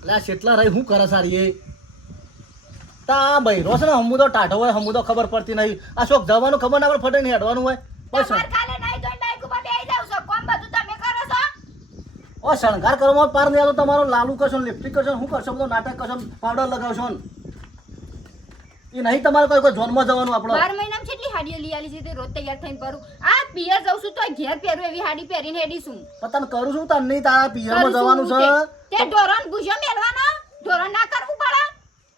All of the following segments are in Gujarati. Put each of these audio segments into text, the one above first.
એટલે આ કેટલા રહી હું કરે સારી એ તા ભાઈ રોસ ને હમું તો ટાઢો હોય હમું તો ખબર પડતી નહીં આ શોખ જવાનું ખબર ના પડે ફટે નહીં હેડવાનું હોય બસ કાલે નહીં જોઈ બાઈક ઉપર બેહી જાવ છો કોમ બધું તમે કરો છો ઓ શણગાર કરવામાં પાર નહીં આલો તમારો લાલુ કરશો લિપસ્ટિક કરશો શું કરશો બધો નાટક કરશો પાવડર લગાવશો ને એ નહીં તમારે કોઈ જોનમાં જવાનું આપણો 12 મહિનામાં કેટલી હાડીઓ લઈ આલી છે તે રોજ તૈયાર થઈને કરું આ પિયર જાઉં છું તો ઘેર પહેરું એવી હાડી પહેરીને હેડીશું પતન કરું છું તને નહીં તારા પિયરમાં જવાનું છે તે ઢોરણ ભૂજો મેલવાનો ઢોરણ ના કરવું પડે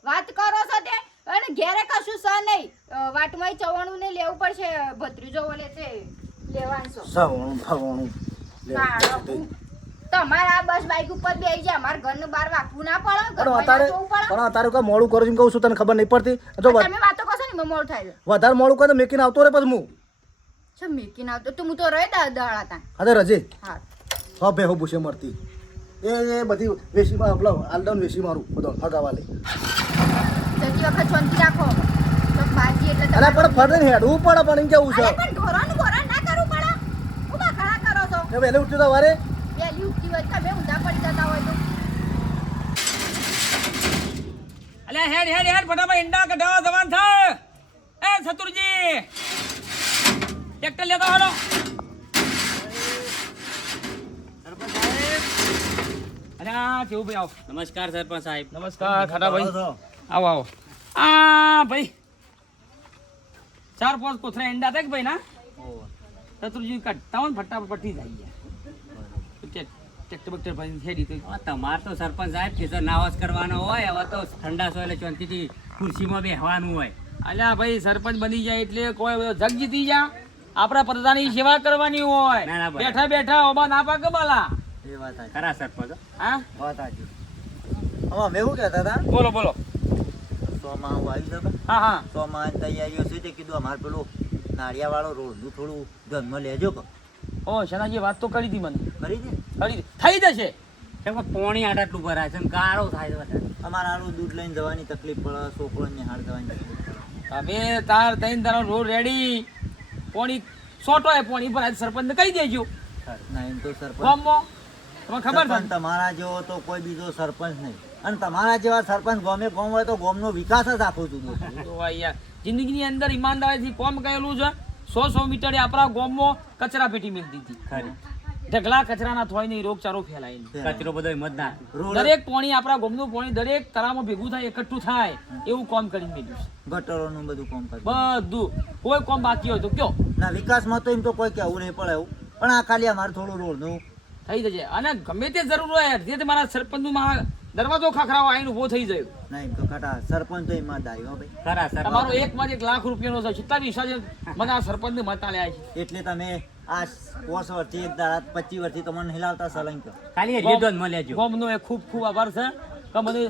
વાત કરો છો તે અને ઘેરે કશું છે નહીં વાટમાં ચવાણું ને લેવું પડશે ભત્રીજો ઓલે તે લેવાનું છે સવણું ફવણું તમારા બસ બાઈક ઉપર બેસી જાય અમાર ઘરનું બહાર વાગવું ના પડે પણ અત્યારે કોઈ મોડું કરું છું કહું છું તને ખબર નહીં પડતી જો તમે વાતો કરશો ને મોડું થાય વધારે મોડું કરે તો મેકીને આવતો રે પછી હું છે મેકીને આવતો તો હું તો રહે દાડા તા અરે રજે હા હો બે હો પૂછે મળતી એ બધી વેસીમાં પેલો આલડાઉન વેસી મારું બધો હગાવા લે જતી વખત શાંતિ રાખો તો બાજી એટલે અરે પણ ફરને હેડવું પડે પણ એમ કેવું છે પણ ઢોરણ ના કરવું પડે ઉભા ખડા કરો છો એ વહેલે ઉઠ્યો તો વારે વેલી ઉઠી હોય તમે ઊંધા પડી જતા હોય તો અલ્યા હેડ હેડ હેડ ફટાફટ ઈંડા કઢાવા જવાન થાય એ સતુરજી ટ્રેક્ટર લેતો હાલો અલ્યા કેવું ભાઈ આવો નમસ્કાર સરપંચ સાહેબ. નમસ્કાર ખાટા ભાઈ આવો આવો આ ભાઈ 4-5 કોથળા ઈંડા હતા કે ભાઈ ના સતુરજી કાઢતા હોય ને ફટાફટ પટી જાય ટ્રેક્ટર બેક્ટર ભાઈ હેડી તો તમાર તો સરપંચ સાહેબ ખેતર નાવાસ કરવાનો હોય હવે તો ઠંડા છો એટલે ચોંતીથી ખુરશીમાં બેસવાનું હોય. અલ્યા ભાઈ સરપંચ બની જાય એટલે કોઈ જગ જીતી જા આપણા પ્રજાની સેવા કરવાની હોય ના, ના, બરાબર. બેઠા બેઠા ઓબા ના પાકે બાલા એ વાત આ ખરા સરપંચ હો. હા વાત આજી હવે અમે એવું કહેતા હતા બોલો બોલો સોમાં હું આવી જતો હા હા સોમાં તૈયારીઓ છે તે કીધું અમારે પેલું નાળિયાવાળો રોડનું થોડું જન્મ લેજો કે ઓ શનાજી વાત તો કરી હતી મને કરી દે કરી દી. થઈ જશે કેમ કે પોણી આટલું ભરાય છે ને ગાળો થાય છે વધારે. અમારે આનું દૂધ લઈને જવાની તકલીફ પડે છોકરોને હાર જવાની તકલીફ પડે હવે તાર તૈન તારો રોડ રેડી પોણી સોટો હે પોણી પર આજ સરપંચને કહી દેજો ના એમ તો સરપંચ ગામમાં તમને ખબર સરપંચ છે તમારા જેવો તો કોઈ બીજો સરપંચ નહીં અને તમારા જેવા સરપંચ ગામે ગામ હોય તો ગામનો વિકાસ જ આખો જુદો છે. તો આ યાર જિંદગીની અંદર ઈમાનદારીથી કોમ કરેલું છે 100 મીટરે આપણા ગામમાં કચરા પેટી મેક દીધી ખરી ઢગલા કચરાના થોય નહીં રોગચાળો ફેલાય નહીં કચરો બધો મત ના રોડ દરેક પાણી આપણા ગામનું પાણી દરેક તળાવમાં ભેગું થાય એકઠું થાય એવું કામ કરીને મેળવ્યું છે. ગટરોનું બધું કામ કરે બધું કોઈ કામ બાકી હોય તો કયો ના વિકાસમાં તો એમ તો કોઈ કહેવું નહીં પડે એવું પણ આ ખાલી અમારે થોડું રોડનું થઈ જશે અને ગમે તે જરૂર હોય જે તમારા સરપંચનું દરવાજો ખખરાવો આવીને ઉભો થઈ જાય ના એમ તો ખટા સરપંચ તો ઈમાનદારી હો ભાઈ ખરા સરપંચ તમારો એક માં 1 લાખ રૂપિયાનો છે કેટલા વિશ્વાસે મને આ સરપંચને મત આલ્યા છે એટલે તમે આ 5 વર્ષથી 25 વર્ષથી તમને હિલાવતા સલંગ કરો ખાલી એ લીધો જ મળ્યા ગામનો એ ખૂબ ખૂબ આભાર છે કે મને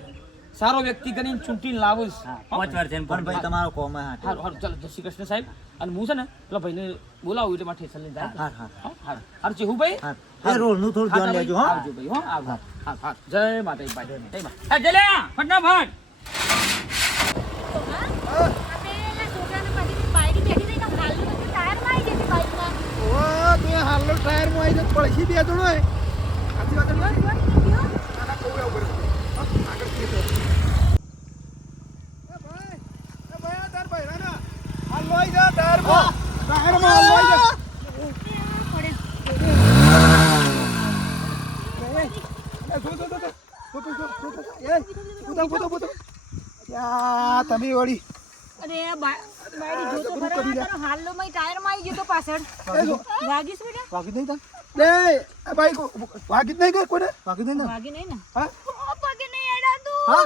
સારો વ્યક્તિ કરીને ચૂંટીને લાવું છે. 5 વર્ષ એમ પણ ભાઈ તમારો કોમ હાથ હારું હારું ચાલો જય શ્રી કૃષ્ણ સાહેબ અને હું છે ને પેલા ભાઈને બોલાવું એટલે મારે ઠેસર લઈને જાય હાર હાર હારું હારું ચેહુ ભાઈ હાર એ રોડનું થોડું ધ્યાન લેજો હો આવજો ભાઈ હો આવજો હા હા જય માતાજી ભાઈ જય માતા જલ્યા ફટાફટ હાલો ટાયરમાં આવી જાય પડખી બે જણો હોય આથી વાત નહીં આના કહું એવું કરે આગળ કે તો એ ભાઈ તાર ભાઈ રાના હાલો આવી જા ટાયરમાં હાલો આવી જા તમે વળી અરે બાયડી જોતો ખરા હાલો મય ટાયર માં આવી ગયો તો પાછળ વાગીસ બેટા વાગી નહીં તા લે ભાઈ વાગી નહીં કે કોને વાગી નહીં વાગી નહીં ને હા પગે નહીં હેડાતું હા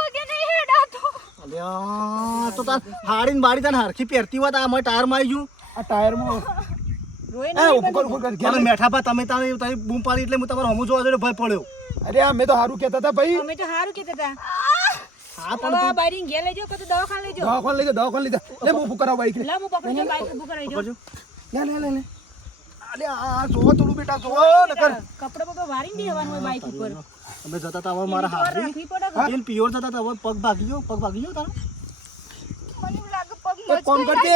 પગે નહીં હેડાતું અલ્યા તો તાર હાડીને બાડી તને હરખી પહેરતી હોત આ અમારે ટાયરમાં આવી ગયું આ ટાયરમાં રોય એ ઉપર અને મેઠાપા તમે તારી બૂમ પાડી એટલે હું તમારો હમું જોવા જોડે ભય પડ્યો અરે આ મેં તો સારું કહેતા હતા ભાઈ અમે તો હારું કહેતા હતા હા પણ હવે બાયડી ઘેર લેજો પછી દવાખાને લેજો દવાખાને લીધા લે હું ફુકરા બાઈક લે લા હું પકડી બાઈક ઉભો કરાવી જો લે અલે આ જોવો થોડું બેટા જોવો ને કર કપડા બપડા વારીને દેવાનું હોય બાઈક ઉપર અમે જતા હતા હવે મારા હારી રાખવી પડે એન પિયોર જતા હતા હવે પગ ભાગી ગયો તારો મને એવું લાગે પગ એક કામ કરજે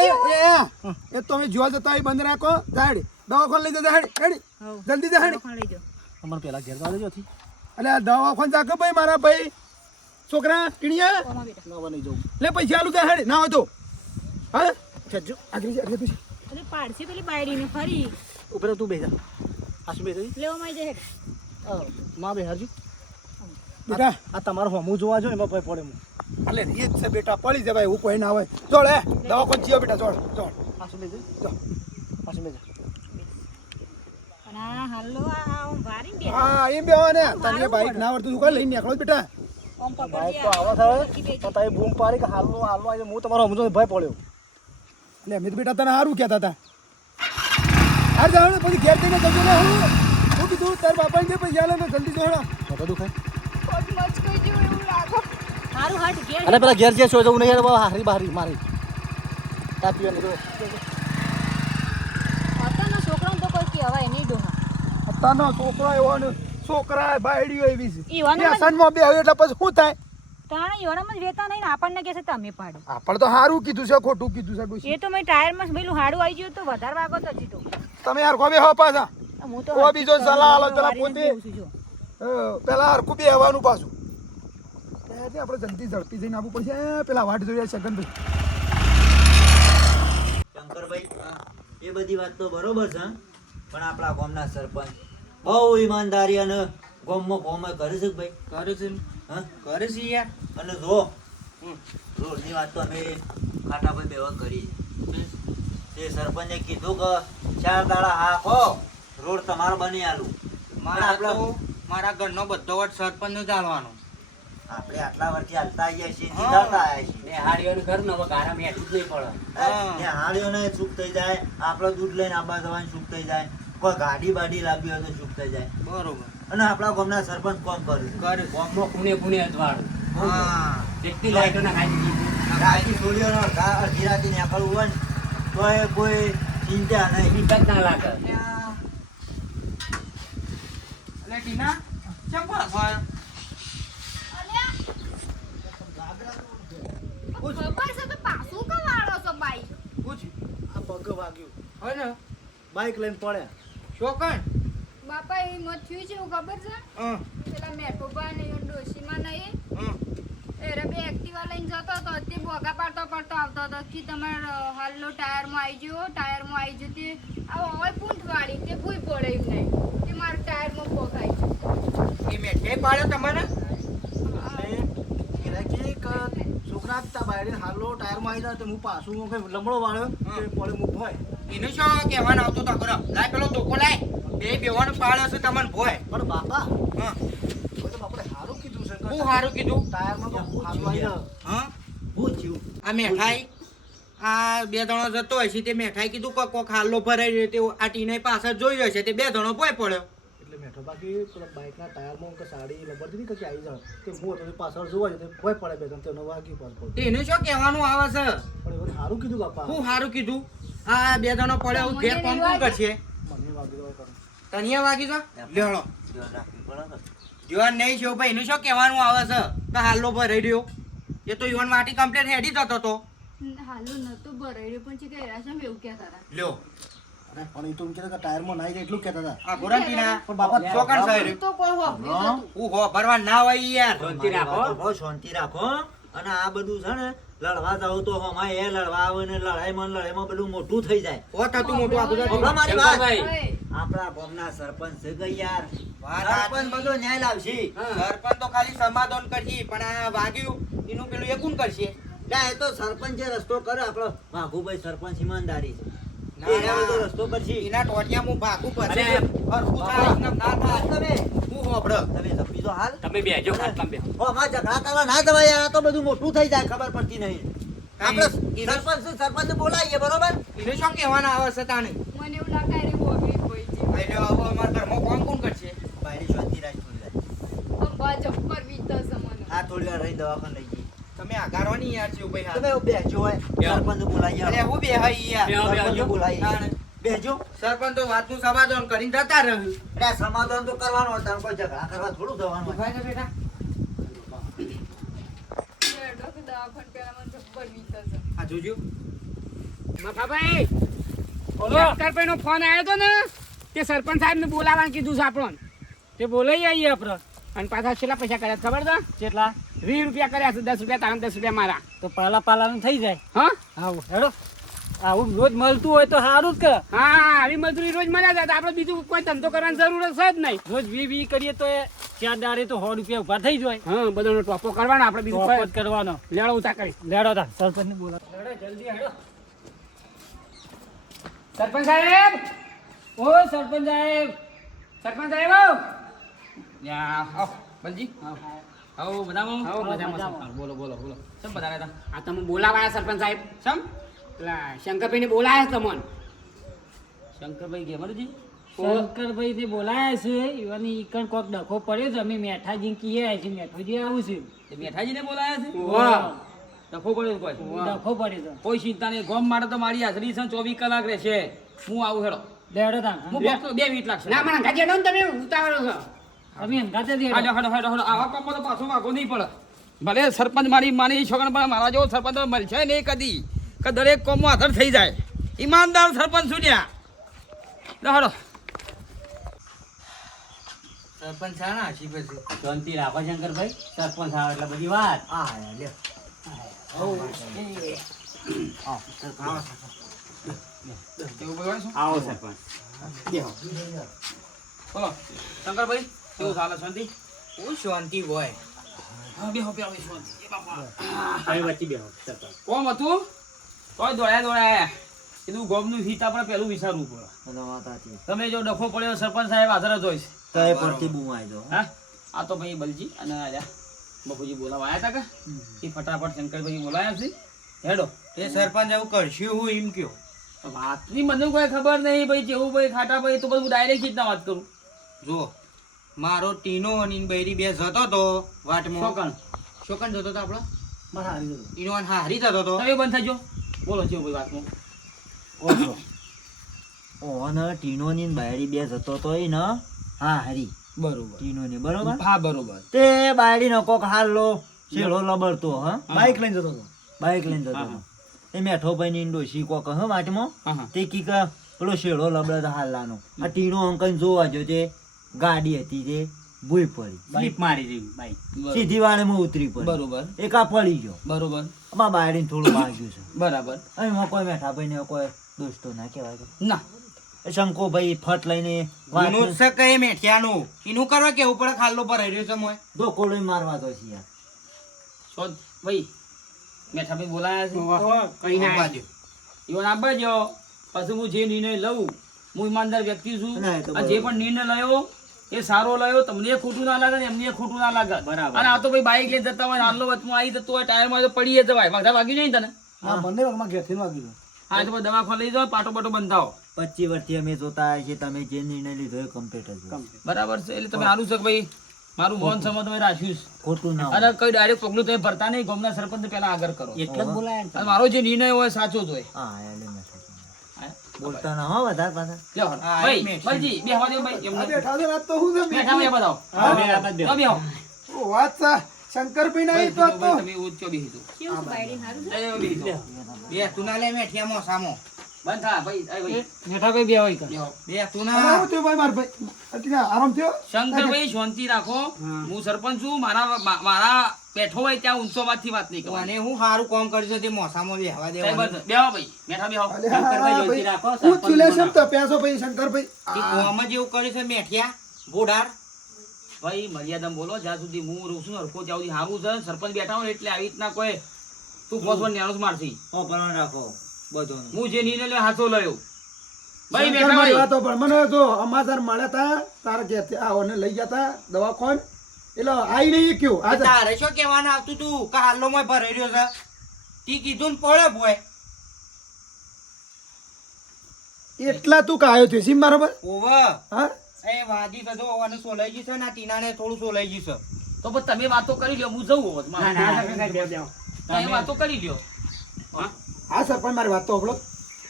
એ તો અમે જોવા જતા બંધ રાખો દાડ દવાખાને લઈ જા હેડ જલ્દી જા હેડ દવાખાને લેજો અમારે પેલા ઘેર જવા દેજો હતી અલે આ દવાખાને જાકે ભાઈ મારા ભાઈ છોકરા ટીણિયા કોમાં બેટા નવા નહીં જવું લે પૈસા આલું ત્યાં હેડ ના હોય તો હા ખેંચજો આગળ પછી અરે પાડશે પેલી બાયડીને ફરી ઉપર તું બેસા આસુ બેસી લેવા માં જાય માં બેહારજો બેટા આ તમારું હમું જોવા જો એમાં ભાઈ પડે હું અલે એ જ છે બેટા પડી જાય ભાઈ હું કોઈ ના હોય જોડ હે દવાખાને જીઓ બેટા જોડ જોડ આસુ બેસી જો આસુ બેસા અને આ હાલો આ વારી બે હા એમ બેવા ને તને બાઈક ના આવડતું તું કઈ લઈને નીકળો બેટા ઓમ બાઈક તો આવા થાય પણ તારી બૂમ પાડી કે હાલનું આજે હું તમારો હમું ભય પડ્યો એટલે અમે તો બેટા તને સારું કહેતા હતા હાર જાવ ને પછી ઘેર જઈને જજો ને હું કીધું તાર બાપાને જે પૈસા લે ને જલ્દી જોડા તો દુખાય પગ મચ કોઈ જેવું એવું લાગો હારું હટ ઘેર અને પેલા ઘેર જે છો જવું નહીં યાર હારી બહારી મારી તા પીવાની જો અત્યારના છોકરાને તો કોઈ કહેવાય નહીં ડોહા અત્યારનો છોકરો એવો ને છોકરા બાયડીઓ એવી છે ઈવાનો વ્યસનમાં બે આવ્યો એટલે પછી શું થાય તાણે ઈવાનામાં જ વેતા નહીં ને આપણને કહે છે તમે પાડો આપણે તો સારું કીધું છે ખોટું કીધું છે ડોશી. એ તો મેં ટાયરમાં પેલું હાડું આવી ગયું તો વધારે વાગો તો હજી તો તમે હરખો બે હો પાછા હું તો ઓ બીજો સલાહ આલો પેલા વારીને પોતે બેહું છું જો. પેલા હરખું બે હવાનું પાછું એટલે આપણે જલ્દી ઝડપી જઈને આવવું પડશે પેલા વાટ જોઈએ છગનભાઈ શંકરભાઈ એ બધી વાત તો બરોબર છે પણ આપણા ગામના સરપંચ બહુ ઈમાનદારી અને ગામમાં કોમે કરે છે ભાઈ કરે છે હા કરે છે યાર અને જો રોડની વાત તો અમે ખાટાભાઈ બેવા કરી તે સરપંચે કીધું કે 4 દાડા હાકો રોડ તમારો બની આલું મારા ઘરનો બધો વટ સરપંચ નું ચાલવાનો આપણે આટલા વર્ષથી હાલતા આવ્યા છીએ નિધાતા આવ્યા છીએ એ હાડીઓનું ઘર ન હોય ગારામાં હેઠું જ નહીં પડે ત્યાં હાડીઓને સુખ થઈ જાય આપણે દૂધ લઈને આંબા જવાની સુખ થઈ જાય કોઈ ગાડી બાડી લાવી હોય તો સુખ થઈ જાય બરોબર અને આપણા ગામના સરપંચ કોમ કર્યું કરે ગામમાં ખૂણે અજવાળું હા જેટલી લાઈટો ના ખાઈ દીધી ગાડી છોડીઓનો અડધી રાતે નીકળવું હોય ને તો એ કોઈ ચિંતા નહીં બીક જ ના લાગે એટલે ટીના કેમ પાસ હોય ખબર છે તો પાછું કેમ વાળો છો બાઈક પૂછ આ પગ વાગ્યું હોય ને બાઈક લઈને પડ્યા શોકણ બાપા એ મત થયું છે એવું ખબર છે હા પેલા મેઠોબા ને ડોશીમાં નહીં હા એરે બે એક્ટિવા લઈને જતો હતો તે બોગા પાડતો આવતો હતો કે તમારે હાલનો ટાયરમાં આવી ગયો તે આ હવે પૂંઠ વાળી તે ભૂઈ પડે એમ નહીં કે મારું ટાયરમાં પોગાઈ એ મેઠે પાડ્યો તમારે છોકરા તા બાયડી હાલો ટાયરમાં આવી જાય તો હું પાછું લમડો વાળ્યો તે પડે હું ભય એનું શું કહેવાનું આવતું તા કરો લાય પેલો ધોકો લાય બે બેવાનું પાડ્યો છે તમને ભોય પણ બાપા હા હવે તો બાપડે સારું કીધું છે હું સારું કીધું ટાયરમાં તો સારું આવી જાય હા હું થયું આ મેઠાઈ આ 2 જણો જતો હશે તે મેઠાઈ કીધું કોક હાલો ભરાઈ રહ્યો તે આ ટીને પાછળ જોઈ હશે તે 2 જણો ભોય પડ્યો એટલે મેઠો બાકી પેલા બાઇકના ટાયરમાં કે સાડી લબર દીધી કે આવી જાય તે હું તો પાછળ જોવા જતો ભય પડે બે તેનો વાગ્યું પાછળ તેનું શું કહેવાનું આવે છે પણ એવું સારું કીધું બાપા હું સારું કીધું આ 2 જણો પડ્યો હું ઘેર કોણ કોણ કરશે મને વાગ્યું હોય પણ તનિયા વાગી છે લેહળો ધ્યાન રાખવું પડે ને. જીવન નહીં છો ભાઈ એનું શું કહેવાનું આવે છે કે હાલો ભરાઈ રહ્યો એ તો યુવાન માટી કમ્પ્લીટ હેડી જતો તો હાલું નતું ભરાયું પણ છે કે રાશમ એવું કહેતા હતા લ્યો અરે પણ એ તો એમ કહેતા કે ટાયરમાં નાઈ જાય એટલું જ કહેતા હતા આ ગોરાટીના પણ બાપા ચોકણ સાહેબ તો કોઈ હોભળ્યું નતું. હું હો ભરવા ના હોય યાર શાંતિ રાખો બહુ શાંતિ રાખો અને આ બધું છે ને લડવા જાવ તો હમાય એ લડવા આવે ને લડાઈમાં બધું મોટું થઈ જાય હો થતું મોટું આ બધા હમણાં મારી વાત શંકરભાઈ, ઓય, આપણા ગામના સરપંચ છે કે યાર વાત સરપંચ બધો ન્યાય લાવશે સરપંચ તો ખાલી સમાધાન કરશે પણ આ વાગ્યું એનું પેલું એ કોણ કરશે ના, એ તો સરપંચ જે રસ્તો કરે આપણો વાઘુભાઈ સરપંચ ઈમાનદારી છે ના, એને ના. બધો રસ્તો કરશે એના ટોટિયા હું ભાગું પછી અરે, હરખું થાય એમ ના થાય તમે હું હોબળો તમે લપી તો હાલ તમે બેજો ખાટલામાં બેસો. આમાં ઝઘડા કરવા ના જવાય યાર, આ તો બધું મોટું થઈ જાય ખબર પડતી નહીં આપણે સરપંચ બોલાવીએ બરોબર એને શું કહેવાના આવે છે તાને મને એવું લાગે રે હોભળી કોઈ છે એટલે હવે અમારા ઘરમાં કોણ કોણ કરશે બાયડી શાંતિ રાખ થોડી વાર. અંબા જબ્બર વીતતા છે મને આ થોડી વાર રહી દવાખાને લઈ જઈએ તમે આગારો નહીં યાર છે ભાઈ તમે બેસજો હોય સરપંચ બોલાવીએ અરે હું બે હઈ યાર બેહો, બેહો, સરપંચ બોલાવીએ તાણે. બેસજો સરપંચ તો વાતનું સમાધાન કરીને જતા રહ્યું એટલે આ સમાધાન તો કરવાનું હતા કોઈ ઝઘડા કરવા થોડું જવાનું હોય. ઉભા છે બેટા બેડો કે દવાખાને પેલા મને જબ્બર વીતતા છે આ જોજો મફાભાઈ અખ્તરભાઈનો ફોન આવ્યો હતો ને તે સરપંચ સાહેબને બોલાવવાનું કીધું છે આપણને તે બોલાઈ આવીએ આપણે અને પાછા છેલ્લા પૈસા કર્યા ખબર છે કેટલા 20 રૂપિયા કર્યા છે 10 રૂપિયા તારા 10 રૂપિયા મારા તો પાલા પાલાનું થઈ જાય. હા આવું હેડો આવું રોજ મળતું હોય તો સારું જ કે. હા આવી મજૂરી રોજ મળ્યા જાય તો આપણે બીજું કોઈ ધંધો કરવાની જરૂર છે જ નહીં. રોજ 20 કરીએ તો એ 4 દાડે તો 100 રૂપિયા ઉભા થઈ જાય. હા બધાનો ટોપો કરવાનો આપણે બીજું ટોપ કોઈ જ કરવાનો. લેડો ઉતા કરી લેડો તા સરપંચને બોલાવો. હેડો જલ્દી હેડો સરપંચ સાહેબ ઓ સરપંચ સાહેબ સરપંચ સાહેબ આવો યા આવો બલજી આવો બધામાં આવો બધામાં બોલો બોલો બોલો સમ બધાને તા આ તમે બોલાવાયા સરપંચ સાહેબ સમ પેલા શંકરભાઈને બોલાયા તમને શંકરભાઈ ગેમરજી શંકરભાઈ થી બોલાયા છે એવાની ઈકણ કોક ડખો પડ્યો છે અમે મેઠાજી કીએ છે મેઠાજી આવું છે તે મેઠાજીને બોલાયા છે વાહ ડખો પડ્યો કોઈ ડખો પડ્યો છે કોઈ ચિંતા નહીં ગોમ માટે તો મારી હાજરી છે 24 કલાક રહેશે હું આવું હેડો લેડો તા હું બોક્સ 2 મિનિટ લાગશે ના મને ગાજે ડોન તમે ઉતાવળો છો અમે અંગાતે દે હાડો હાડો હાડો હાડો આવા કામમાં તો પાછો વાગો નહીં પડે ભલે સરપંચ મારી માની છોકરા પણ મારા જેવો સરપંચ મળશે નહીં કદી કે દરેક કોમમાં હાજર થઈ જાય ઈમાનદાર સરપંચ સુન્યા હાડો સરપંચ સારા હસી પછી શાંતિ રાખો શંકરભાઈ સરપંચ આવે એટલે બધી વાત હા લે આવો સરપંચ બોલો શંકરભાઈ કેવું ચાલે શાંતિ હું શાંતિ હોય હા બેહો બેહો શાંતિ એ બાપા અહીં વચ્ચે બેહો સરપંચ કોમ હતું તોય દોડ્યા કીધું ગોમનું હિત આપણે પહેલું વિચારવું પડે વાત સાચી તમે જો ડખો પડ્યો સરપંચ સાહેબ હાજર જ હોય છે. તો એ પરથી બૂમ આવી દો હા આ તો ભાઈ બલજી અને આલ્યા બપુજી બોલાવા આવ્યા હતા કે એ ફટાફટ શંકરભાઈ બોલાયા છે હેડો એ સરપંચ એવું કરશું હું એમ કયો વાતની મને કોઈ ખબર નહીં ભાઈ જેવું ભાઈ ખાટા ભાઈ તો બધું ડાયરેક્ટ રીતના વાત કરું જો મારો ટીનો અને બૈરી બે જતો તો વાટમાં શોકણ શોકણ જતો તો આપણો મારા હારી દો ઈનો અને હારી જતો તો તમે બંધ થજો બોલો જેવું ભાઈ વાતમાં ઓહો ઓન ટીનોની બાયડી બે જતો તો ઈ ન હા હરી બરોબર ટીનોની બરોબર હા બરોબર તે બાયડીનો કોક હાલો શેડો લબડતો હ બાઈક લઈને જતો હતો બાઈક લઈને જતો હતો એ મેઠો ભાઈ ની ડોશી કોક હ વાટમાં હા હા તે કીક પેલો શેડો લબડતો હાલવાનો આ ટીનો અંકલ જોવા જો તે ગાડી હતી તે ભૂઈ પડી સ્લીપ મારી જેવી બાઈક સીધી વાળેમાં ઉતરી પડી બરોબર એક આ પડી ગયો બરોબર આમાં બાયડીને થોડું વાગ્યું છે બરાબર અને એમાં કોઈ મેઠા ભાઈ ને કોઈ દોસ્તો ના કહેવાય કે ના શંકો ભાઈ ફટ લઈને એનું છે કે મેઠિયાનું એનું કરવા કેવું પડે ખાલ્લો પર રહ્યો છે મોય ધોકોડો મારવા તો છે યાર શોધ ભાઈ મેઠા ભાઈ બોલાયા છે કઈ ના ઈવન આપવા જો પછી હું જે નિર્ણય લઉં હું ઈમાનદાર વ્યક્તિ છું ના, એ તો અને જે પણ નિર્ણય લયો એ સારો લયો તમને ખોટું ના લાગે ને એમને ખોટું ના લાગે બરાબર. અને આ તો ભાઈ બાઈક લઈને જતા હોય હાલો વચમાં આવી જતો હોય ટાયરમાં તો પડીએ જવાય વાગતા વાગ્યું નહીં તને હા બંને વખતમાં ઘેરથી વાગી હા તો દવાખાને લઈ જાઓ પાટો પાટો બંધાવો 25 વર્ષથી અમે જોતા આવ્યા છીએ તમે જે નિર્ણય લીધો એ કમ્પ્લીટ જ હોય. બરાબર છે એટલે તમે સારું છે કે ભાઈ મારું મોન સમજ તમે રાખ્યું છે. ખોટું ના હોય. અને કઈ ડાયરેક્ટ પગલું તમે ભરતા નહીં ગામના સરપંચ પહેલા આગળ કરો એટલે જ બોલાયા અને મારો જે નિર્ણય હોય સાચો જ હોય હા એટલે મેં સાચું. હા? બોલતા ના હો વધારે પાછા લ્યો, હા, ભાઈ એક મિનિટ. બલજી બેહવા દો ભાઈ એમને. બેઠા છે આજ તો હું છે બેઠા ભાઈ બતાવો હા. તો બેહો. ઓ, વાત સા શંકરભાઈ ના ભાઈ, તો તો તમે ઊંચો બેસી જાઓ. એ બેસી જાઓ. બે તું ના લે મેઠિયામાં સામો બંધ થા ભાઈ એ ભાઈ મેઠા ભાઈ બે હોય કે બેહો. બે તું આરામ ના થયો ભાઈ માર ભાઈ અટકા આરામ થયો શંકરભાઈ શાંતિ રાખો હું સરપંચ છું મારા બેઠો હોય ત્યાં ઊંચો માંથી વાત નહીં કરવાની અને હું સારું કામ કર્યું છે તે મોસામાં બેહવા સાહેબ, દેવાનું બેહો ભાઈ બેઠા બેહો અલે શંકરભાઈ હા, જોઈતી ભાઈ. રાખો, હું ચૂલે સરપંચ છે તો પ્યાસો ભાઈ શંકરભાઈ એ કામ જ એવું કર્યું છે મેઠિયા બોડાર ભાઈ મર્યાદામાં બોલો જ્યાં સુધી હું રહું છું હરખો ત્યાં સુધી સારું છે સરપંચ બેઠા હોય એટલે આવી રીતના કોઈ તું પોસવા ન્યાણું જ મારશી હો પણ રાખો બધો હું જે નિર્ણય લ્યો હાથો લયો ભાઈ શંકર બેઠા મારી ભાઈ વાતો પણ મને જો અમાસર મળ્યા તા તારા ઘેરથી આ ઓને લઈ ગયા તા દવાખાન એટલે આઈ નહીં કયો આ તારે શું કહેવાનું આવતું તું કે હાલો માં ભરાઈ રહ્યો છે તી કીધું ને પડે ભોય એટલા તું કાયો છે સીમ બરોબર ઓવા હા એ વાજી તો જો અને સોલાઈ ગઈ છે ને આ ટીનાને થોડું સોલાઈ ગયું છે તો પણ તમે વાતો કરી લ્યો હું જઉં હોત ના ના તમે વાતો કરી લ્યો હા હા સરપંચ મારી વાત તો હબળો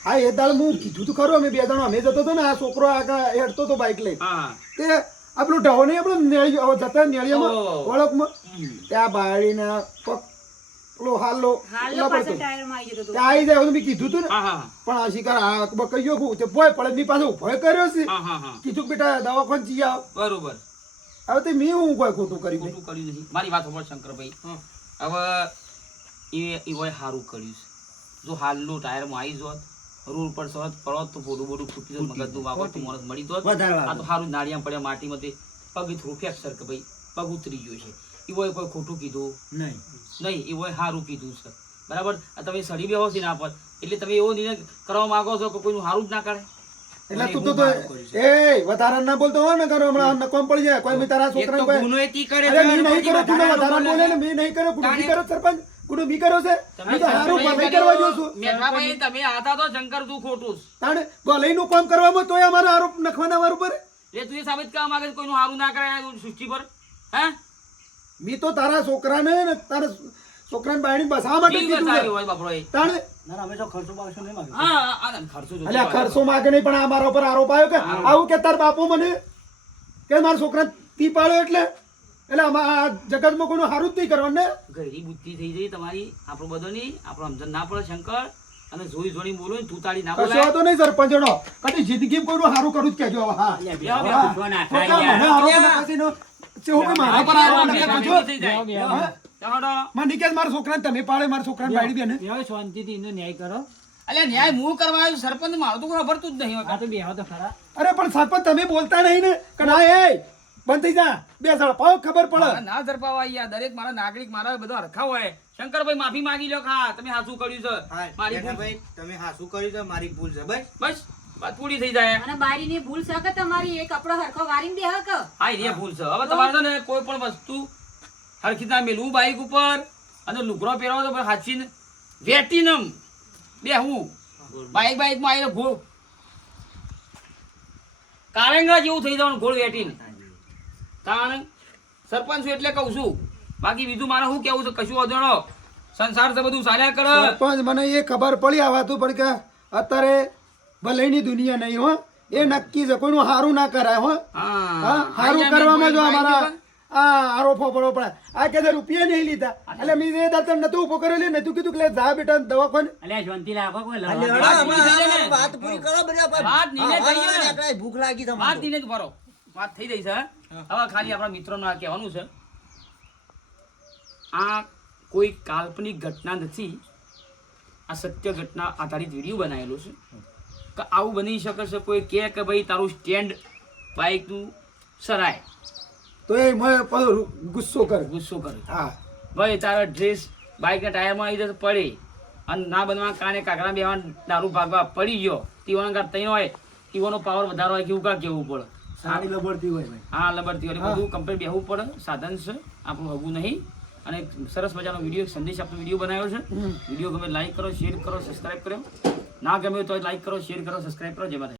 હા એ દાળ હું કીધું તું ખરું અમે બે જણો અમે જતો હતો ને આ છોકરો આગળ હેડતો હતો બાઈક લઈ હા તે આપણું ઢવો નહીં આપણું નેળિયો જતા નેળિયામાં ઓહો. વળકમાં ત્યાં બાળીના પગ પેલો હાલો લબડતો. ત્યાં આવી જાય એવું મેં કીધું તું ને હા હા પણ આ શિકાર આ બકરીઓ તે ભોય પડે ની પાસે ઉભો કર્યો છે હા હા હા કીધું કે બેટા દવાખાને જઈ આવ બરોબર હવે તે મેં હું કોઈ ખોટું કર્યું ખોટું કર્યું નથી મારી વાત સાંભળ શંકરભાઈ હવે એ હોય સારું કર્યું છે જો હાલનું ટાયરમાં આવી જોત રોડ પર સહજ પડો તો બોડું બોડું ફૂટી જોત મગજનું વાપરતું માણસ મળી જોત આ તો સારું નાળિયા પડ્યા માટીમાં તે પગ થોડું ફ્રેક્ચર કે ભાઈ પગ ઉતરી ગયો છે એ હોય કોઈ ખોટું કીધું નહીં એ હોય સારું કીધું છે બરાબર તમે સડી બેહો છે ના પર એટલે તમે એવો નિર્ણય કરવા માંગો છો કે કોઈનું સારું જ ના કરે એટલે તું તો એ વધારા ના બોલતો હોય ને કરો હમણાં નકોમ પડી જાય કોઈ બી તારા છોકરાને કોઈ ગુનો એ તી કરે અરે મેં નહીં કર્યો તું તો વધારા બોલે ને મેં નહીં કર્યો ગુનો બી કર્યો સરપંચ ગુનો બી કર્યો છે મેં તો હારું ભલાઈ કરવા જો છું મેઠાભાઈ તમે આતા તો શંકર તું ખોટું છે. તાણે ભલાઈનું કામ કરવામાં તોય અમારો આરોપ નખવાના વાર ઉપર એટલે તું એ સાબિત કરવા માંગે છે કોઈનું સારું ના કરે આ સૃષ્ટિ પર હે મેં તો તારા છોકરાને ને તારા છોકરાને બાયણી બસાવવા માટે ઈ કીધું બતાવ્યું છે. હોય બાપરો એ. તાણે ના અમે તો ખર્ચો બાવશો નહીં માંગ્યો હા ખર્ચો જોતો અલ્યા ખર્ચો માગે નહીં પણ આ મારા ઉપર આરોપ આવ્યો કે આવું કે તાર બાપો મને કે મારા છોકરા તી પાડ્યો એટલે આ જગતમાં કોઈનું સારું જ નહીં કરવાનું ને ગરી બુદ્ધિ થઈ જઈ તમારી આપણો બધો નહીં આપણો સમજણ ના પડે શંકર અને જોઈ જોઈ બોલો ને તું તાળી ના કશો બોલાય વાંધો નહીં સરપંચનો કદી જિંદગી કોઈનું સારું કરું જ કહેજો હવે. હા અલ્યા, બેહો, બેહો, બેહો. બેહો, ના તો થાય કાં મને યાર. આરોપ નખાશીનો છે હું કે મારા પર આરોપ નખાશો? થઈ જાય. બેહો, હા? ચાલો. માં નિકેશ મારા છોકરાને તમે પાડે મારા છોકરાને બાયડી દે ને બેહો, શાંતિથી એનો ન્યાય કરો. અલ્યા ન્યાય હું કરવા આવ્યો સરપંચ મારું તો કોઈ ખબરતું જ નહીં આ તો બેહો તો ખરા. અરે પણ સરપંચ તમે બોલતા નહીં ને કે ના એ બંધ થઈ જા બે સાળ પાવ ખબર પડે મારા ના ઝડપાવા યાર દરેક મારા નાગરિક મારા બધા હરખા હોય શંકરભાઈ માફી માંગી લો હા તમે હાસું કર્યું છે મારી ભૂલ. ભાઈ તમે હાસું કર્યું તો મારી ભૂલ છે ભાઈ બસ વાત પૂરી થઈ જાય અને બારીની ભૂલ છે કે તમારી એક કપડો હરખો વારીને બેહ કે હા એ ભૂલ છે હવે તમારે છે ને કોઈ પણ વસ્તુ હરખી રીતના મેલવું બાઈક ઉપર અને લુગડો પહેરવો તો હાચીને વેટીનમ બે હું બાઈક માં આવીને ગોળ કારેંગા જેવું થઈ જવાનું ગોળ વેટીને કારણ સરપંચ છું એટલે કહું છું બાકી બીજું મારે શું કેવું છે કશું અજાણો સંસાર તો બધું ચાલ્યા કરે સરપંચ મને એ ખબર પડી આવાતું પણ કે અત્યારે ભલાઈની દુનિયા નહીં હો એ નક્કી છે કોઈનું સારું ના કરાય હો હા સારું કરવામાં જો અમારા આ આરોપો પડો પડે આ કે રૂપિયા નહીં લીધા એટલે મેં એ દાતર નતું ઉભો કરેલી નતું કીધું કે લે જા બેટા દવાખાને અલ્યા, શાંતિ રાખો, કોઈ લડવા અલ્યા, દો. વાત પૂરી કરો બધા ભાઈ. વાત નિર્ણય થઈ ગયો ને. આટલા ભૂખ લાગી તમને વાત તો. દિને જ ભરો વાત થઈ રહી છે હવે ખાલી આપણા મિત્રોને આ કહેવાનું છે આ કોઈ કાલ્પનિક ઘટના નથી આ સત્ય ઘટના આધારિત વિડીયો બનાવેલો છે કે આવું બની શકે છે કોઈ કહે કે ભાઈ તારું સ્ટેન્ડ બાઇકનું સરાય તો એ મેં ગુસ્સો કરે ગુસ્સો કરે હા ભાઈ તારા ડ્રેસ બાઇકના ટાયરમાં આવી જશે પડે અને ના બનવા કારણે કાકડા બેવા દારૂ ભાગવા પડી ગયો તીવાનો કાંઈ તઈ હોય તીવાનો પાવર વધારો હોય કેવું કાં કેવું પડે સાડી લબડતી હોય ભાઈ હા લબડતી હોય બધું કમ્પ્લીટ બેહવું પડે સાધન છે આપણું હગું નહીં અને એક સરસ મજાનો વિડીયો સંદેશ આપનો વિડીયો બનાવ્યો છે વિડીયો ગમે લાઈક કરો શેર કરો સબસ્ક્રાઇબ કરો ના ગમે તો લાઈક કરો શેર કરો સબસ્ક્રાઇબ કરો જેમાં